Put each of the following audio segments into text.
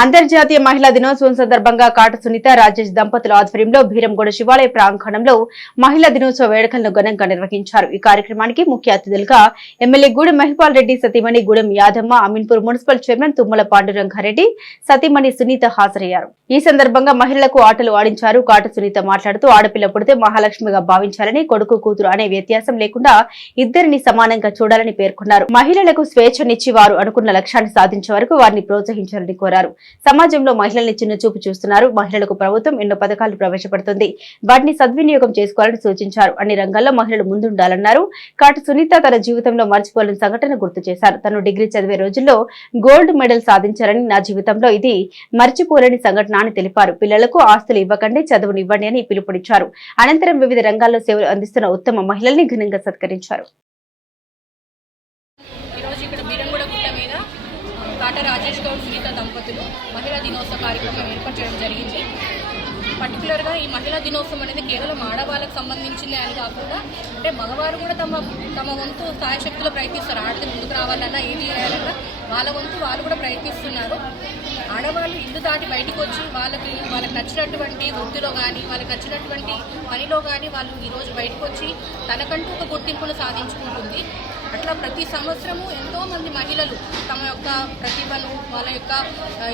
అంతర్జాతీయ మహిళా దినోత్సవం సందర్భంగా కాట సునీత రాజేష్ దంపతుల ఆధ్వర్యంలో భీరంగూడ శివాలయ ప్రాంగణంలో మహిళా దినోత్సవ వేడుకలను ఘనంగా నిర్వహించారు. ఈ కార్యక్రమానికి ముఖ్య అతిథులుగా ఎమ్మెల్యే గూడెం మహిపాల్ రెడ్డి సతీమణి గూడెం యాదమ్మ అమీన్పూర్ మున్సిపల్ చైర్మన్ తుమ్మల పాండురంగారెడ్డి సతీమణి సునీత హాజరయ్యారు. ఈ సందర్భంగా మహిళలకు ఆటలు ఆడించారు. కాట సునీత మాట్లాడుతూ ఆడపిల్ల పుడితే మహాలక్ష్మిగా భావించాలని కొడుకు కూతురు అనే వ్యత్యాసం లేకుండా ఇద్దరిని సమానంగా చూడాలని పేర్కొన్నారు. మహిళలకు స్వేచ్ఛనిచ్చి వారు అనుకున్న లక్ష్యాన్ని సాధించే వరకు వారిని ప్రోత్సహించాలని కోరారు. సమాజంలో మహిళల్ని చిన్న చూపు చూస్తున్నారు. మహిళలకు ప్రభుత్వం ఎన్నో పథకాలు ప్రవేశపెడుతుంది. వాటిని సద్వినియోగం చేసుకోవాలని సూచించారు. అన్ని రంగాల్లో మహిళలు ముందుండాలన్నారు. కాటు సునీత తన జీవితంలో మర్చిపోలేని సంఘటన గుర్తు చేశారు. తను డిగ్రీ చదివే రోజుల్లో గోల్డ్ మెడల్ సాధించారని నా జీవితంలో ఇది మర్చిపోలేని సంఘటన అని తెలిపారు. పిల్లలకు ఆస్తులు ఇవ్వకండి చదువును ఇవ్వండి అని పిలుపునిచ్చారు. అనంతరం వివిధ రంగాల్లో సేవలు అందిస్తున్న ఉత్తమ మహిళల్ని ఘనంగా సత్కరించారు ఈరోజు ఇక్కడ బీరంగూడ గుట్ట మీద కాట గౌడ్ సునీత దంపతులు మహిళా దినోత్సవ కార్యక్రమం ఏర్పాటు చేయడం జరిగింది. పర్టికులర్గా ఈ మహిళా దినోత్సవం అనేది కేవలం ఆడవాళ్ళకు సంబంధించింది అని కాకుండా అంటే మగవారు కూడా తమ తమ వంతు సాయశక్తులు ప్రయత్నిస్తారు. ఆడది ముందుకు రావాలన్నా ఏది చేయాలన్నా వాళ్ళ వంతు వాళ్ళు కూడా ప్రయత్నిస్తున్నారు. ఆడవాళ్ళు ఇల్లు దాటి బయటికి వచ్చి వాళ్ళకి వాళ్ళకి నచ్చినటువంటి వృత్తిలో కానీ వాళ్ళకి నచ్చినటువంటి పనిలో కానీ వాళ్ళు ఈరోజు బయటకు వచ్చి తనకంటూ ఒక గుర్తింపును సాధించుకుంటుంది. అట్లా ప్రతి సంవత్సరము ఎంతోమంది మహిళలు తమ యొక్క ప్రతిభను వాళ్ళ యొక్క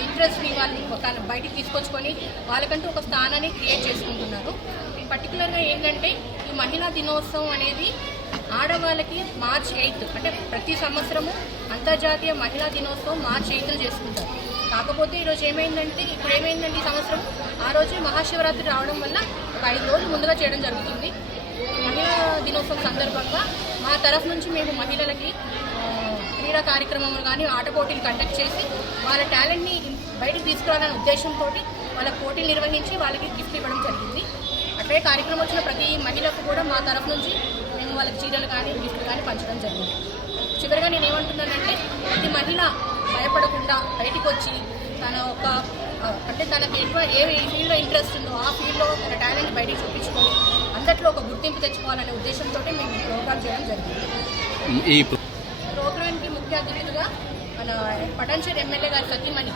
ఇంట్రెస్ట్ని వాళ్ళు ఒక బయటికి తీసుకొచ్చుకొని వాళ్ళకంటూ ఒక స్థానాన్ని క్రియేట్ చేసుకుంటున్నారు. పర్టికులర్గా ఏంటంటే ఈ మహిళా దినోత్సవం అనేది ఆడవాళ్ళకి మార్చ్ ఎయిత్ అంటే ప్రతి సంవత్సరము అంతర్జాతీయ మహిళా దినోత్సవం మార్చ్ ఎయిత్న చేసుకుంటారు. కాకపోతే ఈరోజు ఏమైందంటే ఇప్పుడు ఏమైందంటే ఈ సంవత్సరం ఆ రోజు మహాశివరాత్రి రావడం వల్ల ఒక ఐదు రోజులు ముందుగా చేయడం జరుగుతుంది. దినోత్సవం సందర్భంగా మా తరఫు నుంచి మేము మహిళలకి క్రీడా కార్యక్రమాలు కానీ ఆట పోటీలు కండక్ట్ చేసి వాళ్ళ టాలెంట్ని బయటకు తీసుకురావాలనే ఉద్దేశంతో వాళ్ళ పోటీలు నిర్వహించి వాళ్ళకి గిఫ్ట్ ఇవ్వడం జరిగింది. అట్లే కార్యక్రమం వచ్చిన ప్రతి మహిళకు కూడా మా తరఫు నుంచి మేము వాళ్ళకి చీరలు కానీ గిఫ్ట్లు కానీ పంచడం జరిగింది. చివరిగా నేను ఏమంటున్నానంటే ప్రతి మహిళ భయపడకుండా బయటకు వచ్చి తన ఒక అంటే తనకి ఎక్కువ ఏ ఫీల్డ్లో ఇంట్రెస్ట్ ఉందో ఆ ఫీల్డ్లో తన టాలెంట్ బయటికి చూపించుకొని అందరిలో ఒక గుర్తింపు తెచ్చుకోవాలనే ఉద్దేశంతో మేము ఈ ప్రోగ్రామ్ చేయడం జరిగింది. ఈ ప్రోగ్రామ్కి ముఖ్య అతిథులుగా మన పటాన్షేర్ ఎమ్మెల్యే గారి సతీమణి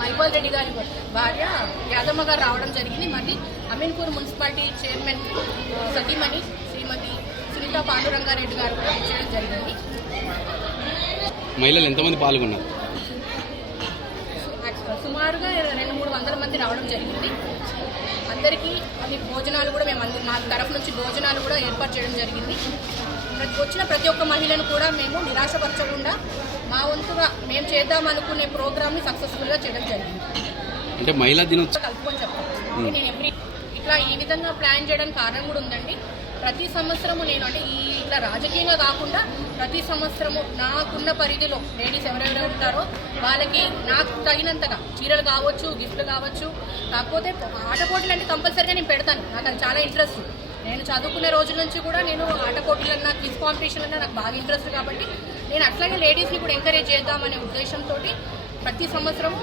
మైపాల్ రెడ్డి గారి భార్య యాదమ్మ గారు రావడం జరిగింది. మళ్ళీ అమీన్పూర్ మున్సిపాలిటీ చైర్మన్ సతీమణి శ్రీమతి సునీత పాండురంగారెడ్డి గారు కూడా చేయడం జరిగింది. మహిళలు ఎంతమంది పాల్గొన్నారు? సుమారుగా రెండు మూడు వందల మంది రావడం జరిగింది. అందరికీ అన్ని భోజనాలు కూడా మేము అంది మా తరఫు నుంచి భోజనాలు కూడా ఏర్పాటు చేయడం జరిగింది. ప్రతి వచ్చిన ప్రతి ఒక్క మహిళను కూడా మేము నిరాశపరచకుండా మా వంతుగా మేము చేద్దాం అనుకునే ప్రోగ్రామ్ని సక్సెస్ఫుల్గా చేయడం జరిగింది. అంటే మహిళా దినోత్సవం కలుపుకొని చెప్తాను. అంటే నేను ఎవ్రీ ఇట్లా ఈ విధంగా ప్లాన్ చేయడానికి కారణం కూడా ఉందండి. ప్రతి సంవత్సరము నేను అంటే ఈ ఇట్లా రాజకీయంగా కాకుండా ప్రతి సంవత్సరము నాకున్న పరిధిలో లేడీస్ ఎవరెవరు ఉంటారో వాళ్ళకి నాకు తగినంతగా చీరలు కావచ్చు గిఫ్ట్లు కావచ్చు కాకపోతే ఆట పోటీలు అంటే కంపల్సరీగా నేను పెడతాను. నాకు అది చాలా ఇంట్రెస్ట్. నేను చదువుకునే రోజు నుంచి కూడా నేను ఆట పోటీలన్నా క్విజ్ కాంపిటీషన్ అన్నా నాకు బాగా ఇంట్రెస్ట్ కాబట్టి నేను అట్లాగే లేడీస్ని కూడా ఎంకరేజ్ చేద్దామనే ఉద్దేశంతో ప్రతి సంవత్సరము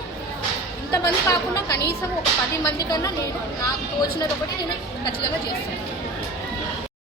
ఇంతమంది కాకుండా కనీసం ఒక పది మంది కన్నా నేను నాకు తోచినది ఒకటి నేను ఖచ్చితంగా చేస్తాను.